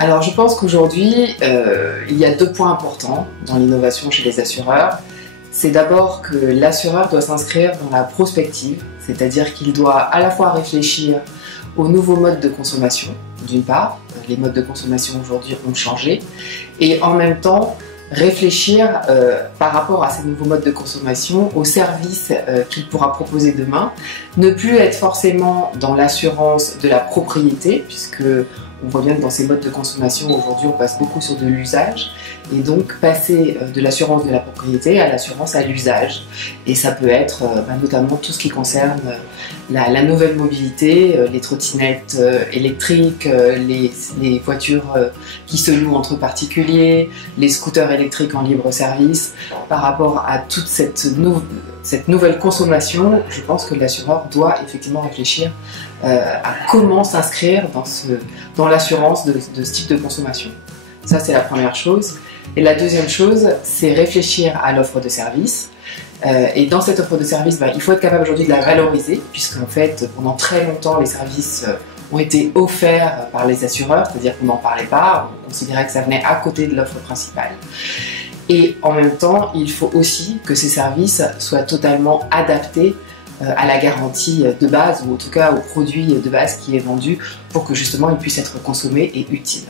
Alors je pense qu'aujourd'hui, il y a deux points importants dans l'innovation chez les assureurs. C'est d'abord que l'assureur doit s'inscrire dans la prospective, c'est-à-dire qu'il doit à la fois réfléchir aux nouveaux modes de consommation, d'une part, les modes de consommation aujourd'hui ont changé, et en même temps réfléchir par rapport à ces nouveaux modes de consommation aux services qu'il pourra proposer demain, ne plus être forcément dans l'assurance de la propriété, puisque on voit bien que dans ces modes de consommation aujourd'hui on passe beaucoup sur de l'usage, et donc passer de l'assurance de la propriété à l'assurance à l'usage, et ça peut être notamment tout ce qui concerne la nouvelle mobilité, les trottinettes électriques, les voitures qui se louent entre particuliers, les scooters électriques en libre service. Par rapport à toute cette nouvelle consommation, je pense que l'assureur doit effectivement réfléchir à comment s'inscrire dans l'assurance de ce type de consommation. Ça, c'est la première chose. Et la deuxième chose, c'est réfléchir à l'offre de service. Et dans cette offre de service, il faut être capable aujourd'hui de la valoriser, puisqu'en fait, pendant très longtemps, les services ont été offerts par les assureurs, c'est-à-dire qu'on n'en parlait pas, on considérait que ça venait à côté de l'offre principale. Et en même temps, il faut aussi que ces services soient totalement adaptés à la garantie de base, ou en tout cas au produit de base qui est vendu, pour que justement il puisse être consommé et utile.